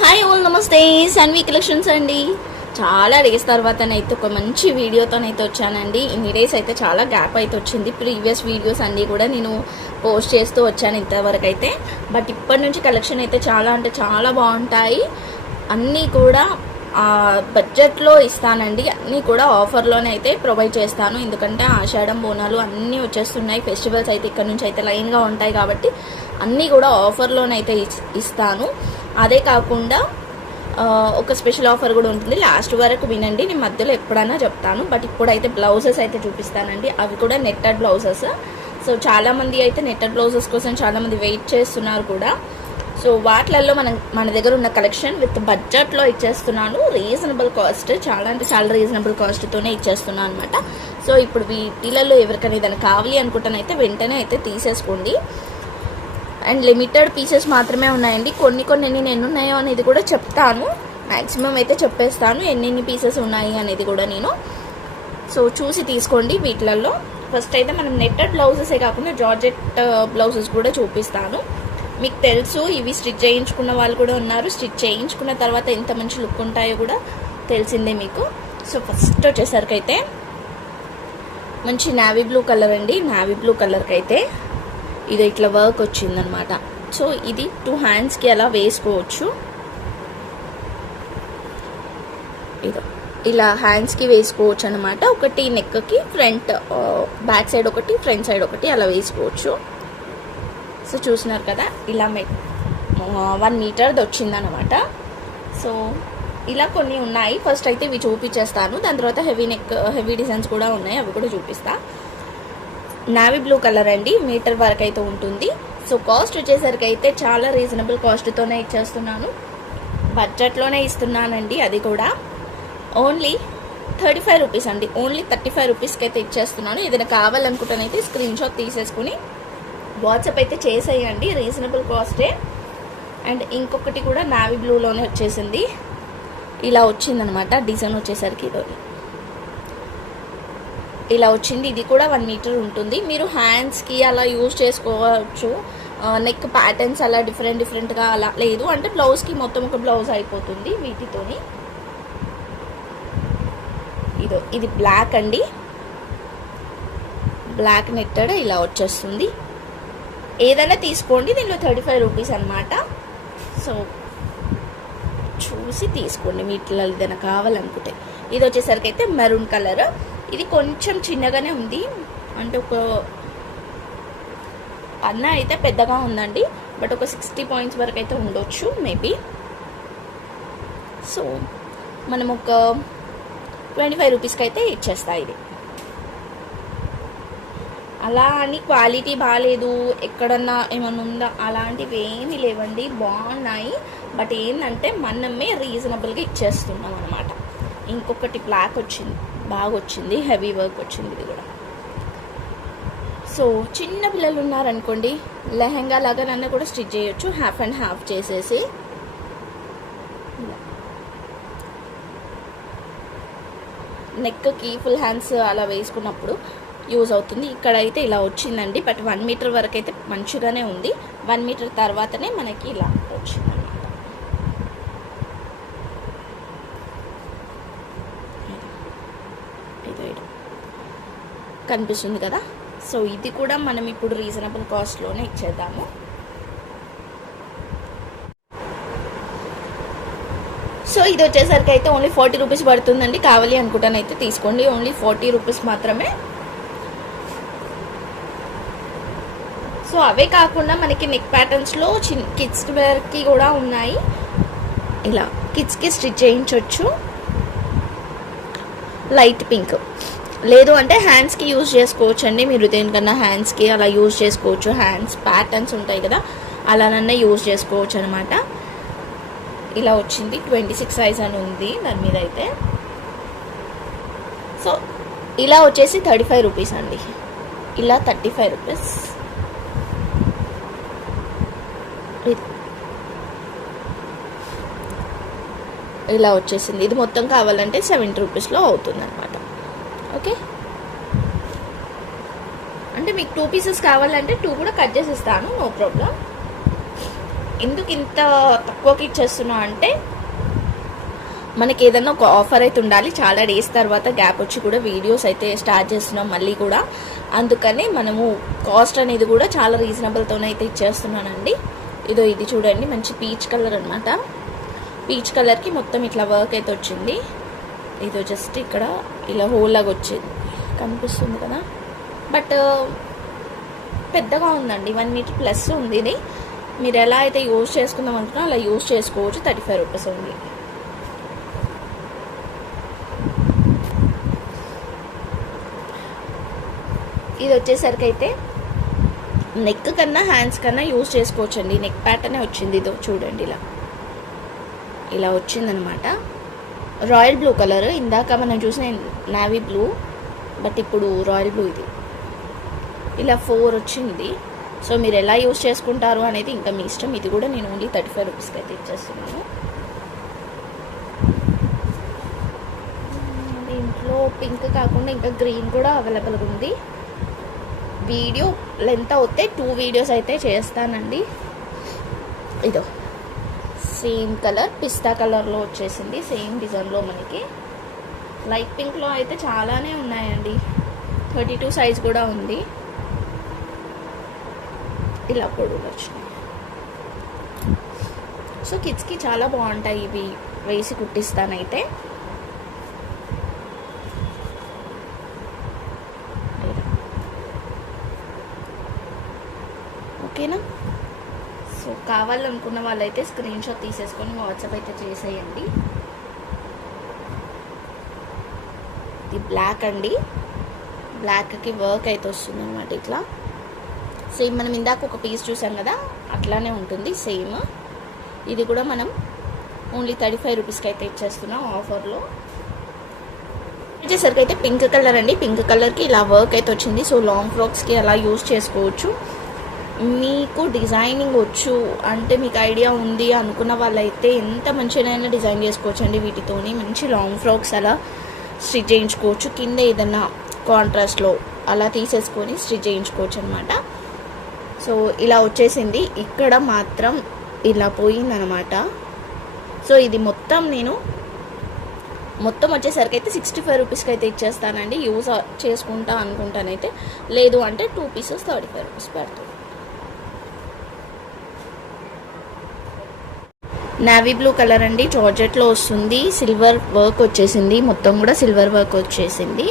Hi all, నమస్తే. Sanvi collections అండి. చాలా డేస్ తర్వాతనైతే ఒక మంచి వీడియోతోనైతే వచ్చానండి. ఇన్ని డేస్ అయితే చాలా గ్యాప్ అయితే వచ్చింది. ప్రీవియస్ వీడియోస్ అన్నీ కూడా నేను పోస్ట్ చేస్తూ వచ్చాను ఇంతవరకు అయితే. బట్ ఇప్పటి నుంచి కలెక్షన్ అయితే చాలా అంటే చాలా బాగుంటాయి. అన్నీ కూడా బడ్జెట్లో ఇస్తానండి. అన్నీ కూడా ఆఫర్లోనే అయితే ప్రొవైడ్ చేస్తాను. ఎందుకంటే ఆషాఢం బోనాలు అన్నీ వచ్చేస్తున్నాయి. ఫెస్టివల్స్ అయితే ఇక్కడ నుంచి అయితే లైన్గా ఉంటాయి కాబట్టి అన్నీ కూడా ఆఫర్లోనైతే ఇస్తాను. అదే కాకుండా ఒక స్పెషల్ ఆఫర్ కూడా ఉంటుంది. లాస్ట్ వరకు వినండి, నేను మధ్యలో ఎప్పుడైనా చెప్తాను. బట్ ఇప్పుడైతే బ్లౌజెస్ అయితే చూపిస్తానండి. అవి కూడా నెట్టెడ్ బ్లౌజెస్. సో చాలామంది అయితే నెట్టెడ్ బ్లౌజెస్ కోసం చాలామంది వెయిట్ చేస్తున్నారు కూడా. సో వాటిలలో మన దగ్గర ఉన్న కలెక్షన్ విత్ బడ్జెట్లో ఇచ్చేస్తున్నాను. రీజనబుల్ కాస్ట్, చాలా అంటే చాలా రీజనబుల్ కాస్ట్తోనే ఇచ్చేస్తున్నాను అనమాట. సో ఇప్పుడు వీటిలలో ఎవరికైనా ఏదైనా కావాలి అనుకుంటానైతే వెంటనే అయితే తీసేసుకోండి. అండ్ లిమిటెడ్ పీసెస్ మాత్రమే ఉన్నాయండి. కొన్ని ఎన్ని ఉన్నాయో అనేది కూడా చెప్తాను. మ్యాక్సిమం అయితే చెప్పేస్తాను ఎన్ని పీసెస్ ఉన్నాయి అనేది కూడా నేను. సో చూసి తీసుకోండి. వీటిలలో ఫస్ట్ అయితే మనం నెట్టెడ్ బ్లౌజెసే కాకుండా జార్జెట్ బ్లౌజెస్ కూడా చూపిస్తాను. మీకు తెలుసు, ఇవి స్టిచ్ చేయించుకున్న వాళ్ళు కూడా ఉన్నారు. స్టిచ్ చేయించుకున్న తర్వాత ఎంత మంచి లుక్ ఉంటాయో కూడా తెలిసిందే మీకు. సో ఫస్ట్ వచ్చేసరికి అయితే మంచి నావీ బ్లూ కలర్ అండి. నావీ బ్లూ కలర్కి అయితే ఇది ఇట్లా వర్క్ వచ్చిందనమాట. సో ఇది 2 హ్యాండ్స్కి అలా వేసుకోవచ్చు. ఇదో ఇలా హ్యాండ్స్కి వేసుకోవచ్చు అనమాట. ఒకటి నెక్కి ఫ్రంట్, బ్యాక్ సైడ్ ఒకటి, ఫ్రంట్ సైడ్ ఒకటి అలా వేసుకోవచ్చు. సో చూసినారు కదా, ఇలా 1 మీటర్ది వచ్చిందనమాట. సో ఇలా కొన్ని ఉన్నాయి. ఫస్ట్ అయితే ఇవి చూపించేస్తాను. దాని తర్వాత హెవీ డిజైన్స్ కూడా ఉన్నాయి, అవి కూడా చూపిస్తా. నావీ బ్లూ కలర్ అండి. మీటర్ వరకు అయితే ఉంటుంది. సో కాస్ట్ వచ్చేసరికి అయితే చాలా రీజనబుల్ కాస్ట్తోనే ఇచ్చేస్తున్నాను. బడ్జెట్లోనే ఇస్తున్నానండి. అది కూడా ఓన్లీ 35 రూపీస్ అండి. ఓన్లీ 35 రూపీస్కి అయితే ఇచ్చేస్తున్నాను. ఏదైనా కావాలనుకుంటానైతే స్క్రీన్ షాట్ తీసేసుకుని వాట్సాప్ అయితే చేసేయండి. రీజనబుల్ కాస్టే. అండ్ ఇంకొకటి కూడా నావీ బ్లూలోనే వచ్చేసింది. ఇలా వచ్చిందనమాట. డిజైన్ వచ్చేసరికి ఇలా వచ్చింది. ఇది కూడా 1 మీటర్ ఉంటుంది. మీరు హ్యాండ్స్కి అలా యూజ్ చేసుకోవచ్చు. నెక్ ప్యాటర్న్స్ అలా డిఫరెంట్గా అలా లేదు అంటే బ్లౌజ్కి మొత్తం ఒక బ్లౌజ్ అయిపోతుంది వీటితోని. ఇది బ్లాక్ అండి. బ్లాక్ నెట్టెడ్ ఇలా వచ్చేస్తుంది. ఏదైనా తీసుకోండి. దీనిలో 35 రూపీస్ అనమాట. సో చూసి తీసుకోండి వీటిలో ఏదైనా కావాలనుకుంటే. ఇది వచ్చేసరికి అయితే మెరూన్ కలర్. ఇది కొంచెం చిన్నగానే ఉంది, అంటే ఒక అన్న అయితే పెద్దగా ఉందండి. బట్ ఒక 60 పాయింట్స్ వరకు అయితే ఉండొచ్చు మేబీ. సో మనం ఒక 25 రూపీస్కి అయితే ఇచ్చేస్తా. ఇది అలా అని క్వాలిటీ బాగాలేదు, ఎక్కడన్నా ఏమన్నా ఉందా అలాంటివి ఏమీ లేవండి. బాగున్నాయి. బట్ ఏంటంటే మనమే రీజనబుల్గా ఇచ్చేస్తున్నాం అనమాట. ఇంకొకటి బ్లాక్ వచ్చింది, బాగా వచ్చింది, హెవీ వర్క్ వచ్చింది. ఇది కూడా సో చిన్న పిల్లలు ఉన్నారనుకోండి, లెహంగా లాగా నన్ను కూడా స్టిచ్ చేయొచ్చు. హాఫ్ అండ్ హాఫ్ చేసేసి నెక్కి ఫుల్ హ్యాండ్స్ అలా వేసుకున్నప్పుడు యూజ్ అవుతుంది. ఇక్కడైతే ఇలా వచ్చిందండి. బట్ 1 మీటర్ వరకు అయితే మంచిగానే ఉంది. 1 మీటర్ తర్వాతనే మనకి ఇలా వచ్చింది అనమాట. కనిపిస్తుంది కదా. సో ఇది కూడా మనం ఇప్పుడు రీజనబుల్ కాస్ట్లోనే ఇచ్చేద్దాము. సో ఇది వచ్చేసరికి అయితే ఓన్లీ 40 రూపీస్ పడుతుందండి. కావాలి అనుకుంటానైతే తీసుకోండి. ఓన్లీ 40 రూపీస్ మాత్రమే. సో అవే కాకుండా మనకి నెక్ ప్యాటర్న్స్లో కిడ్స్ వేర్కి కూడా ఉన్నాయి. ఇలా కిడ్స్కి స్టిచ్ చేయించవచ్చు. లైట్ పింక్ లేదు అంటే హ్యాండ్స్కి యూజ్ చేసుకోవచ్చు అండి. మీరు దేనికన్నా హ్యాండ్స్కి అలా యూజ్ చేసుకోవచ్చు. హ్యాండ్స్ ప్యాటర్న్స్ ఉంటాయి కదా, అలానన్నా యూజ్ చేసుకోవచ్చు అనమాట. ఇలా వచ్చింది. 26 సైజ్ అని ఉంది దాని మీద అయితే. సో ఇలా వచ్చేసి 35 రూపీస్ అండి. ఇలా 35 రూపీస్. ఇలా వచ్చేసింది. ఇది మొత్తం కావాలంటే 70 రూపీస్లో అవుతుంది అనమాట. ఓకే, అంటే మీకు 2 పీసెస్ కావాలంటే 2 కూడా కట్ చేసి ఇస్తాను, నో ప్రాబ్లం. ఎందుకు ఇంత తక్కువకి ఇచ్చేస్తున్నా అంటే మనకి ఏదైనా ఒక ఆఫర్ అయితే ఉండాలి. చాలా డేస్ తర్వాత గ్యాప్ వచ్చి కూడా వీడియోస్ అయితే స్టార్ట్ చేస్తున్నాం మళ్ళీ కూడా. అందుకని మనము కాస్ట్ అనేది కూడా చాలా రీజనబుల్తోనే అయితే ఇచ్చేస్తున్నానండి. ఇది చూడండి, మంచి పీచ్ కలర్ అనమాట. పీచ్ కలర్కి మొత్తం ఇట్లా వర్క్ అయితే వచ్చింది. ఇదో జస్ట్ ఇక్కడ ఇలా హోల్ లాగా వచ్చింది, కనిపిస్తుంది కదా. బట్ పెద్దగా ఉందండి, 1 మీటర్ ప్లస్ ఉంది. ఇది మీరు ఎలా అయితే యూజ్ చేసుకుందాం అనుకున్నా అలా యూజ్ చేసుకోవచ్చు. 35 రూపీస్ ఉంది. ఇది వచ్చేసరికి అయితే నెక్ కన్నా హ్యాండ్స్ కన్నా యూజ్ చేసుకోవచ్చండి. నెక్ ప్యాటర్నే వచ్చింది. ఇదో చూడండి, ఇలా వచ్చిందనమాట. రాయల్ బ్లూ కలర్, ఇందాక మనం చూసిన నావీ బ్లూ, బట్ ఇప్పుడు రాయల్ బ్లూ. ఇది ఇలా 4 వచ్చింది. సో మీరు ఎలా యూజ్ చేసుకుంటారు అనేది ఇంకా మీ ఇష్టం. ఇది కూడా నేను ఓన్లీ 35 రూపీస్కి అయితే ఇచ్చేస్తున్నాను. దీంట్లో పింక్ కాకుండా ఇంకా గ్రీన్ కూడా అవైలబుల్గా ఉంది. వీడియో లెంత్ అవుతే 2 వీడియోస్ అయితే చేస్తానండి. ఇదో సేమ్ కలర్, పిస్తా కలర్లో వచ్చేసింది. సేమ్ డిజైన్లో మనకి లైట్ పింక్లో అయితే చాలానే ఉన్నాయండి. 32 సైజ్ కూడా ఉంది. ఇలా పొడుగు వచ్చినాయి. సో కిడ్స్కి చాలా బాగుంటాయి ఇవి, వేసి కుట్టిస్తానైతే. ఓకేనా. సో కావాలనుకున్న వాళ్ళైతే స్క్రీన్ షాట్ తీసేసుకొని వాట్సాప్ అయితే చేసేయండి. ఇది బ్లాక్ అండి, బ్లాక్కి వర్క్ అయితే వస్తుంది అనమాట. ఇట్లా సేమ్ మనం ఇందాక ఒక పీస్ చూసాం కదా, అట్లానే ఉంటుంది సేమ్. ఇది కూడా మనం ఓన్లీ 35 రూపీస్కి అయితే ఇచ్చేస్తున్నాం ఆఫర్లో. వచ్చేసరికి అయితే పింక్ కలర్ అండి. పింక్ కలర్కి ఇలా వర్క్ అయితే వచ్చింది. సో లాంగ్ ఫ్రాక్స్కి అలా యూజ్ చేసుకోవచ్చు. మీకు డిజైనింగ్ వచ్చు అంటే, మీకు ఐడియా ఉంది అనుకున్న వాళ్ళైతే ఎంత మంచిగానైనా డిజైన్ చేసుకోవచ్చు అండి. వీటితోని మంచి లాంగ్ ఫ్రాక్స్ అలా స్టిచ్ చేయించుకోవచ్చు. కింద ఏదన్నా కాంట్రాస్ట్లో అలా తీసేసుకొని స్టిచ్ చేయించుకోవచ్చు అనమాట. సో ఇలా వచ్చేసింది. ఇక్కడ మాత్రం ఇలా పోయిందనమాట. సో ఇది మొత్తం వచ్చేసరికి అయితే 65 రూపీస్కి అయితే ఇచ్చేస్తానండి. యూజ్ చేసుకుంటా అనుకుంటానైతే, లేదు అంటే 2 పీసెస్ 35 రూపీస్ పడుతుంది. నావీ బ్లూ కలర్ అండి, జార్జెట్లో వస్తుంది. సిల్వర్ వర్క్ వచ్చేసింది, మొత్తం కూడా సిల్వర్ వర్క్ వచ్చేసింది.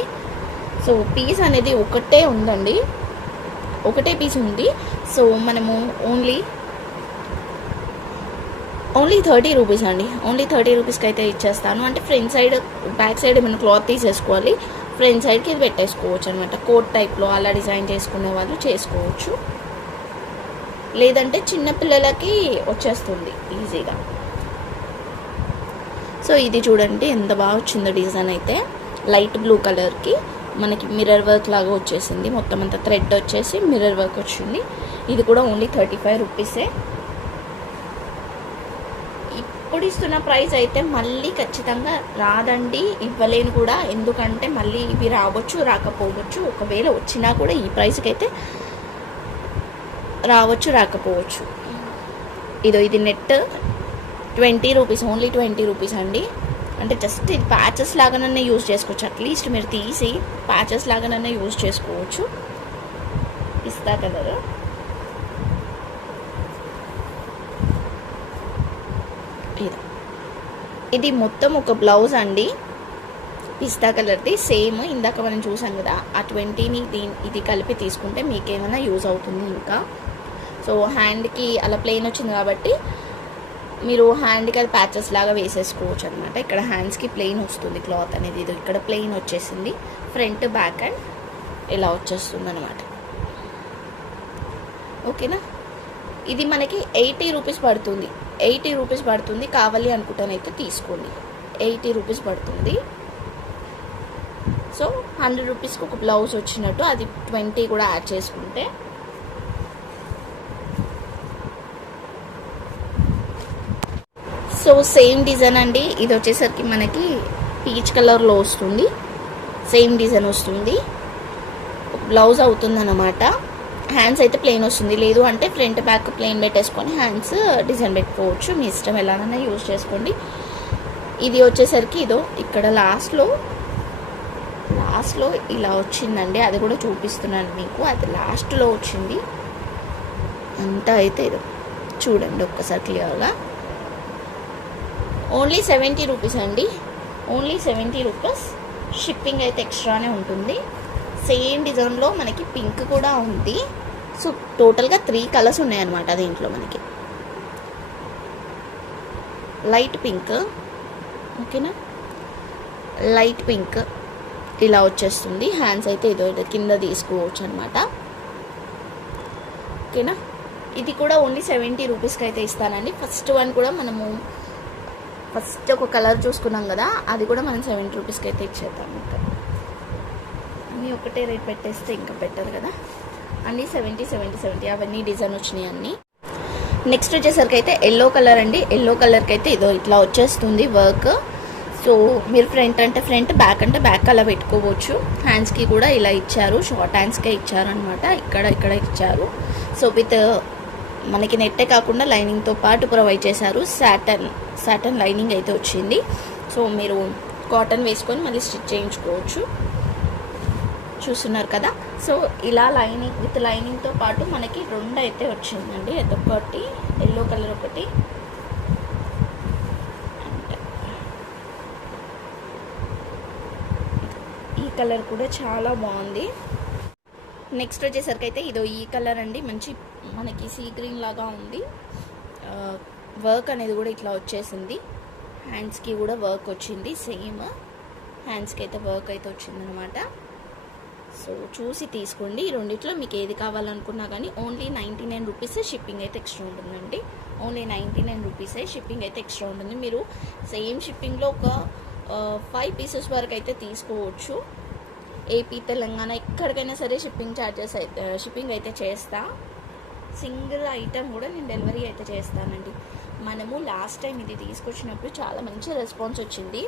సో పీస్ అనేది ఒకటే ఉందండి, ఒకటే పీస్ ఉంది. సో మనము ఓన్లీ 30 రూపీస్ అండి. ఓన్లీ 30 రూపీస్కి అయితే ఇచ్చేస్తాను. అంటే ఫ్రంట్ సైడ్ బ్యాక్ సైడ్ ఏమైనా క్లాత్ తీసేసుకోవాలి, ఫ్రంట్ సైడ్కి ఇది పెట్టేసుకోవచ్చు అనమాట. కోట్ టైప్లో అలా డిజైన్ చేసుకునే వాళ్ళు చేసుకోవచ్చు. లేదంటే చిన్నపిల్లలకి వచ్చేస్తుంది ఈజీగా. సో ఇది చూడండి ఎంత బాగా వచ్చిందో డిజైన్ అయితే. లైట్ బ్లూ కలర్కి మనకి మిర్రర్ వర్క్ లాగా వచ్చేసింది. మొత్తం అంతా థ్రెడ్ వచ్చేసి మిర్రర్ వర్క్ వచ్చింది. ఇది కూడా ఓన్లీ 35 రూపీసే. ఇప్పుడు ఇస్తున్న ప్రైస్ అయితే మళ్ళీ ఖచ్చితంగా రాదండి, ఇవ్వలేను కూడా. ఎందుకంటే మళ్ళీ ఇవి రావచ్చు రాకపోవచ్చు. ఒకవేళ వచ్చినా కూడా ఈ ప్రైస్కి అయితే రావచ్చు రాకపోవచ్చు. ఇది నెట్ 20 రూపీస్, ఓన్లీ 20 రూపీస్ అండి. అంటే జస్ట్ ఇది ప్యాచెస్ లాగానన్నా యూజ్ చేసుకోవచ్చు. అట్లీస్ట్ మీరు తీసి ప్యాచెస్ లాగానన్నా యూజ్ చేసుకోవచ్చు. పిస్తా కలర్, ఇది మొత్తం ఒక బ్లౌజ్ అండి, పిస్తా కలర్ది. సేమ్ ఇందాక మనం చూసాం కదా, ఆ 20ని ఇది కలిపి తీసుకుంటే మీకేమైనా యూజ్ అవుతుంది ఇంకా. సో హ్యాండ్కి అలా ప్లెయిన్ వచ్చింది కాబట్టి మీరు హ్యాండ్కి అది ప్యాచెస్ లాగా వేసేసుకోవచ్చు అనమాట. ఇక్కడ హ్యాండ్స్కి ప్లెయిన్ వస్తుంది క్లాత్ అనేది. ఇది ఇక్కడ ప్లెయిన్ వచ్చేసింది, ఫ్రంట్ బ్యాక్ అండ్ ఇలా వచ్చేస్తుంది అనమాట. ఓకేనా. ఇది మనకి 80 రూపీస్ పడుతుంది. 80 రూపీస్ పడుతుంది. కావాలి అనుకుంటానైతే తీసుకోండి, 80 రూపీస్ పడుతుంది. సో 100 రూపీస్కి ఒక బ్లౌజ్ వచ్చినట్టు, అది 20 కూడా యాడ్ చేసుకుంటే. సో సేమ్ డిజైన్ అండి. ఇది వచ్చేసరికి మనకి పీచ్ కలర్లో వస్తుంది, సేమ్ డిజైన్ వస్తుంది, బ్లౌజ్ అవుతుంది అన్నమాట. హ్యాండ్స్ అయితే ప్లెయిన్ వస్తుంది, లేదు అంటే ఫ్రంట్ బ్యాక్ ప్లెయిన్ పెట్టేసుకొని హ్యాండ్స్ డిజైన్ పెట్టుకోవచ్చు, మీ ఇష్టం ఎలానైనా యూజ్ చేసుకోండి. ఇది వచ్చేసరికి ఇదో ఇక్కడ లాస్ట్లో ఇలా వచ్చిందండి, అది కూడా చూపిస్తున్నాను మీకు. అది లాస్ట్లో వచ్చింది అంతా అయితే ఇదో చూడండి ఒక్కసారి క్లియర్గా. ఓన్లీ 70 రూపీస్ అండి, ఓన్లీ 70 రూపీస్. షిప్పింగ్ అయితే ఎక్స్ట్రానే ఉంటుంది. సేమ్ డిజైన్లో మనకి పింక్ కూడా ఉంది. సో టోటల్గా 3 కలర్స్ ఉన్నాయన్నమాట దీంట్లో మనకి. లైట్ పింక్, ఓకేనా, లైట్ పింక్ ఇలా వచ్చేస్తుంది. హ్యాండ్స్ అయితే ఇదో కింద తీసుకోవచ్చు అనమాట, ఓకేనా. ఇది కూడా ఓన్లీ 70 రూపీస్కి అయితే ఇస్తానండి. ఫస్ట్ వన్ కూడా మనము ఫస్ట్ ఒక కలర్ చూసుకున్నాం కదా, అది కూడా మనం 70 రూపీస్కి అయితే ఇచ్చేద్దాం. ఇంకా అన్నీ ఒకటే రేట్ పెట్టేస్తే ఇంకా బెటర్ కదా. అన్నీ 70 అవన్నీ డిజైన్ వచ్చినాయి అన్నీ. నెక్స్ట్ వచ్చేసరికి అయితే ఎల్లో కలర్ అండి. ఎల్లో కలర్కి అయితే ఇదో ఇట్లా వచ్చేస్తుంది వర్క్. సో మీరు ఫ్రంట్ అంటే ఫ్రంట్, బ్యాక్ అంటే బ్యాక్ అలా పెట్టుకోవచ్చు. హ్యాండ్స్కి కూడా ఇలా ఇచ్చారు, షార్ట్ హ్యాండ్స్కే ఇచ్చారు అనమాట, ఇక్కడ ఇచ్చారు. సో విత్ మనకి నెట్టే కాకుండా లైనింగ్తో పాటు ప్రొవైడ్ చేశారు. సాటన్ లైనింగ్ అయితే వచ్చింది. సో మీరు కాటన్ వేసుకొని మళ్ళీ స్టిచ్ చేయించుకోవచ్చు, చూస్తున్నారు కదా. సో ఇలా లైనింగ్ విత్ లైనింగ్తో పాటు మనకి 2 అయితే వచ్చిందండి. అదొకటి ఎల్లో కలర్, ఒకటి ఈ కలర్ కూడా చాలా బాగుంది. నెక్స్ట్ వచ్చేసరికి అయితే ఇదో ఈ కలర్ అండి, మంచి మనకి సీ గ్రీన్ లాగా ఉంది. వర్క్ అనేది కూడా ఇట్లా వచ్చేసింది. హ్యాండ్స్కి కూడా వర్క్ వచ్చింది, సేమ్ హ్యాండ్స్కి అయితే వర్క్ అయితే వచ్చిందనమాట. సో చూసి తీసుకోండి. ఈ రెండిట్లో మీకు ఏది కావాలనుకున్నా కానీ ఓన్లీ 99 రూపీస్ షిప్పింగ్ అయితే ఎక్స్ట్రా ఉంటుందండి. ఓన్లీ 99 రూపీసే షిప్పింగ్ అయితే ఎక్స్ట్రా ఉంటుంది. మీరు సేమ్ షిప్పింగ్లో ఒక 5 పీసెస్ వరకు అయితే తీసుకోవచ్చు. ఏపీ, తెలంగాణ ఎక్కడికైనా సరే షిప్పింగ్ అయితే చేస్తా. సింగిల్ ఐటమ్ కూడా నేను డెలివరీ అయితే చేస్తానండి. మనము లాస్ట్ టైం ఇది తీసుకొచ్చినప్పుడు చాలా మంచి రెస్పాన్స్ వచ్చింది.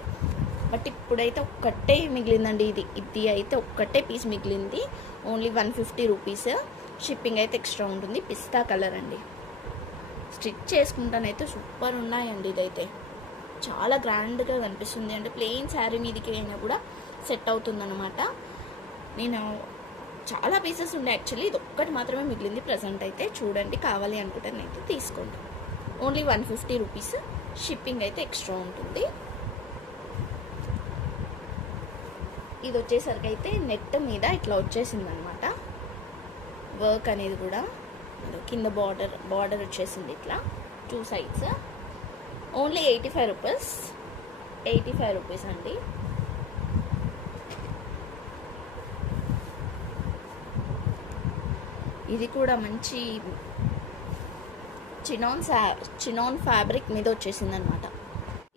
బట్ ఇప్పుడైతే ఒక్కటే మిగిలిందండి. ఇది అయితే ఒక్కటే పీస్ మిగిలింది. Only 150 rupees. షిప్పింగ్ అయితే ఎక్స్ట్రా ఉంటుంది. పిస్తా కలర్ అండి. స్టిచ్ చేసుకుంటానైతే సూపర్ ఉన్నాయండి. ఇదైతే చాలా గ్రాండ్గా కనిపిస్తుంది. అంటే ప్లెయిన్ శారీ మీదకి అయినా కూడా సెట్ అవుతుందన్నమాట. నేను చాలా పీసెస్ ఉండే యాక్చువల్లీ, ఇది ఒక్కటి మాత్రమే మిగిలింది ప్రజెంట్ అయితే. చూడండి, కావాలి అనుకుంటేనైతే తీసుకోండి. Only 150 rupees. షిప్పింగ్ అయితే ఎక్స్ట్రా ఉంటుంది. ఇది వచ్చేసరికి అయితే నెట్ మీద ఇట్లా వచ్చేసింది అనమాట. వర్క్ అనేది కూడా కింద బార్డర్ వచ్చేసింది ఇట్లా 2 సైడ్స్. Only 85 rupees. 85 రూపీస్ అండి. ఇది కూడా మంచి చినాన్ ఫ్యాబ్రిక్ మీద వచ్చేసింది అనమాట.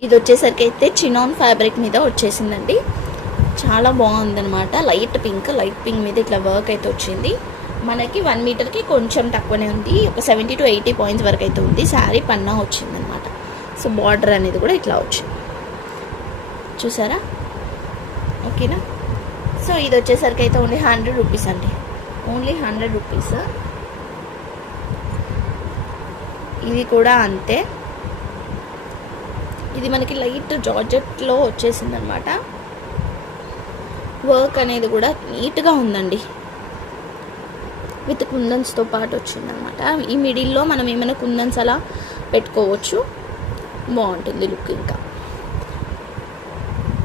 ఇది వచ్చేసరికి అయితే చినాన్ ఫ్యాబ్రిక్ మీద వచ్చేసిందండి. చాలా బాగుందనమాట. లైట్ పింక్ మీద ఇట్లా వర్క్ అయితే వచ్చింది. మనకి 1 మీటర్కి కొంచెం తక్కువనే ఉంది. ఒక 70 to 80 పాయింట్స్ వరకు అయితే ఉంది. శారీ పన్నా వచ్చిందనమాట. సో బార్డర్ అనేది కూడా ఇట్లా వచ్చింది, చూసారా, ఓకేనా. సో ఇది వచ్చేసరికి అయితే ఓన్లీ 100 రూపీస్ అండి. Only 100 rupees. ఇది కూడా అంతే. ఇది మనకి లైట్ జార్జెట్లో వచ్చేసింది అనమాట. వర్క్ అనేది కూడా నీట్గా ఉందండి. విత్ కుందన్స్తో పాటు వచ్చిందనమాట. ఈ మిడిల్లో మనం ఏమైనా కుందన్స్ అలా పెట్టుకోవచ్చు, బాగుంటుంది లుక్. ఇంకా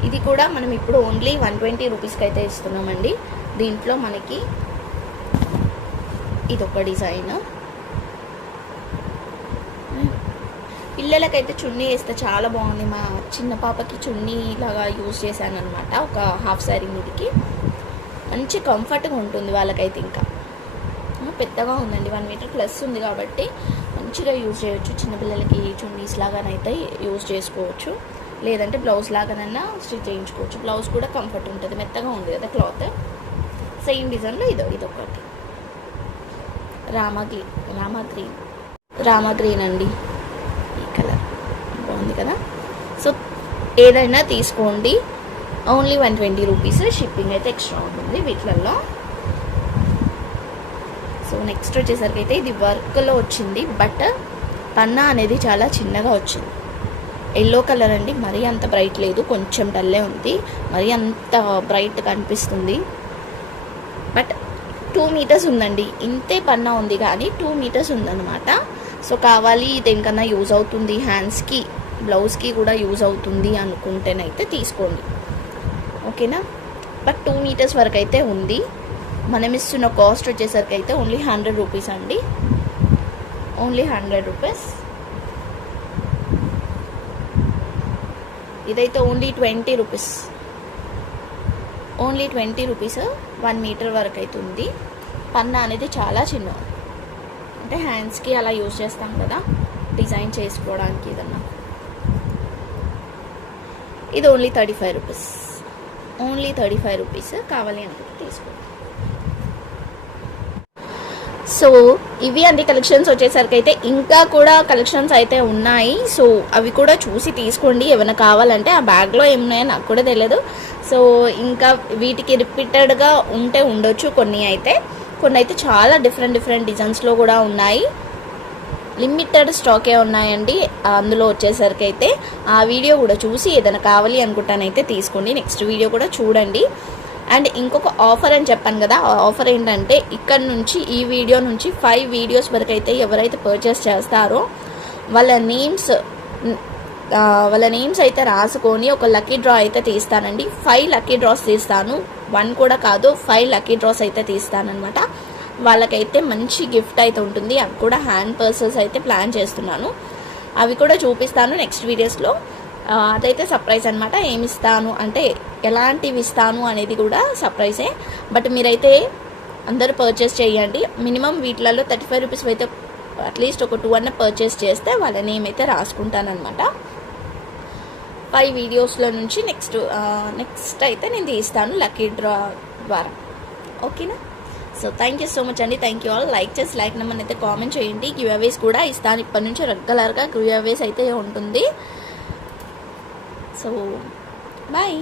ఇది కూడా మనం ఇప్పుడు ఓన్లీ 120 రూపీస్కి అయితే ఇస్తున్నామండి. దీంట్లో మనకి ఇదొక డిజైన్. పిల్లలకైతే చున్నీ వేస్తే చాలా బాగుంది. మా చిన్న పాపకి చున్నీ లాగా యూజ్ చేశాను అనమాట. ఒక హాఫ్ శారీ మీదకి మంచి కంఫర్ట్గా ఉంటుంది వాళ్ళకైతే. ఇంకా పెద్దగా ఉందండి, 1 మీటర్ ప్లస్ ఉంది కాబట్టి మంచిగా యూజ్ చేయొచ్చు. చిన్నపిల్లలకి చున్నీస్ లాగానైతే యూజ్ చేసుకోవచ్చు, లేదంటే బ్లౌజ్ లాగానైనా స్టిచ్ చేయించుకోవచ్చు. బ్లౌజ్ కూడా కంఫర్ట్ ఉంటుంది, మెత్తగా ఉంది కదా క్లాత్. సేమ్ డిజైన్లో ఇదొకటి రామా గ్రీన్ అండి. ఈ కలర్ బాగుంది కదా. సో ఏదైనా తీసుకోండి. Only 120 rupees. షిప్పింగ్ అయితే ఎక్స్ట్రా ఉంటుంది వీటిలలో. సో నెక్స్ట్ వచ్చేసరికి అయితే ఇది వర్క్లో వచ్చింది, బట్ పన్నా అనేది చాలా చిన్నగా వచ్చింది. ఎల్లో కలర్ అండి, మరీ అంత బ్రైట్ లేదు, కొంచెం డల్లే ఉంది, మరీ అంత బ్రైట్ కనిపిస్తుంది. బట్ 2 మీటర్స్ ఉందండి, ఇంతే పన్నా ఉంది కానీ 2 మీటర్స్ ఉందన్నమాట. సో కావాలి దేనికన్నా యూజ్ అవుతుంది, హ్యాండ్స్కి బ్లౌజ్కి కూడా యూజ్ అవుతుంది అనుకుంటేనైతే తీసుకోండి, ఓకేనా. బట్ 2 మీటర్స్ వరకు అయితే ఉంది. మనం ఇస్తున్న కాస్ట్ వచ్చేసరికి అయితే ఓన్లీ 100 రూపీస్ అండి, ఓన్లీ 100 రూపీస్. ఇదైతే only 20 rupees, only 20 rupees. 1 metre వరకు అయితే ఉంది. పన్నా అనేది చాలా చిన్న, అంటే హ్యాండ్స్కి అలా యూజ్ చేస్తాం కదా డిజైన్ చేసుకోవడానికి ఏదన్నా. ఇది ఓన్లీ 35 రూపీస్, ఓన్లీ 35 రూపీస్. కావాలి అనుకుంటే తీసుకోండి. సో ఇవి అండి కలెక్షన్స్ వచ్చేసరికి అయితే. ఇంకా కూడా కలెక్షన్స్ అయితే ఉన్నాయి, సో అవి కూడా చూసి తీసుకోండి. ఏమైనా కావాలంటే ఆ బ్యాగ్లో ఏమున్నాయో నాకు కూడా తెలియదు. సో ఇంకా వీటికి రిపీటెడ్గా ఉంటే ఉండొచ్చు, కొన్ని అయితే చాలా డిఫరెంట్ డిజైన్స్లో కూడా ఉన్నాయి. లిమిటెడ్ స్టాకే ఉన్నాయండి అందులో వచ్చేసరికి అయితే. ఆ వీడియో కూడా చూసి ఏదైనా కావాలి అనుకుంటానైతే తీసుకోండి. నెక్స్ట్ వీడియో కూడా చూడండి. అండ్ ఇంకొక ఆఫర్ అని చెప్పాను కదా, ఆ ఆఫర్ ఏంటంటే ఇక్కడ నుంచి ఈ వీడియో నుంచి 5 వీడియోస్ వరకు అయితే ఎవరైతే పర్చేస్ చేస్తారో వాళ్ళ నేమ్స్ అయితే రాసుకొని ఒక లక్కీ డ్రా అయితే తీస్తానండి. 5 లక్కీ డ్రాస్ తీస్తాను, 1 కూడా కాదు, 5 లక్కీ డ్రాస్ అయితే తీస్తానన్నమాట. వాళ్ళకైతే మంచి గిఫ్ట్ అయితే ఉంటుంది. అవి కూడా హ్యాండ్ పర్సెస్ అయితే ప్లాన్ చేస్తున్నాను, అవి కూడా చూపిస్తాను నెక్స్ట్ వీడియోస్లో. అదైతే సర్ప్రైజ్ అనమాట. ఏమి ఇస్తాను అంటే ఎలాంటివి ఇస్తాను అనేది కూడా సర్ప్రైజే. బట్ మీరైతే అందరూ పర్చేస్ చేయండి. మినిమం వీటిలలో 35 రూపీస్ అయితే అట్లీస్ట్ ఒక 2 అన్న పర్చేస్ చేస్తే వాళ్ళ నేమ్ అయితే రాసుకుంటానమాట. 5 వీడియోస్లో నుంచి నెక్స్ట్ అయితే నేను తీస్తాను లక్కీ డ్రా ద్వారా, ఓకేనా. So thank you so much అండి, థ్యాంక్ యూ ఆల్. లైక్ చేసి లైక్ నెంబర్ అయితే కామెంట్ చేయండి. గివ్ అవేస్ కూడా ఇస్తాను, ఇప్పటి నుంచి రెగ్యులర్గా గివ్ అవేస్ అయితే ఉంటుంది. So bye.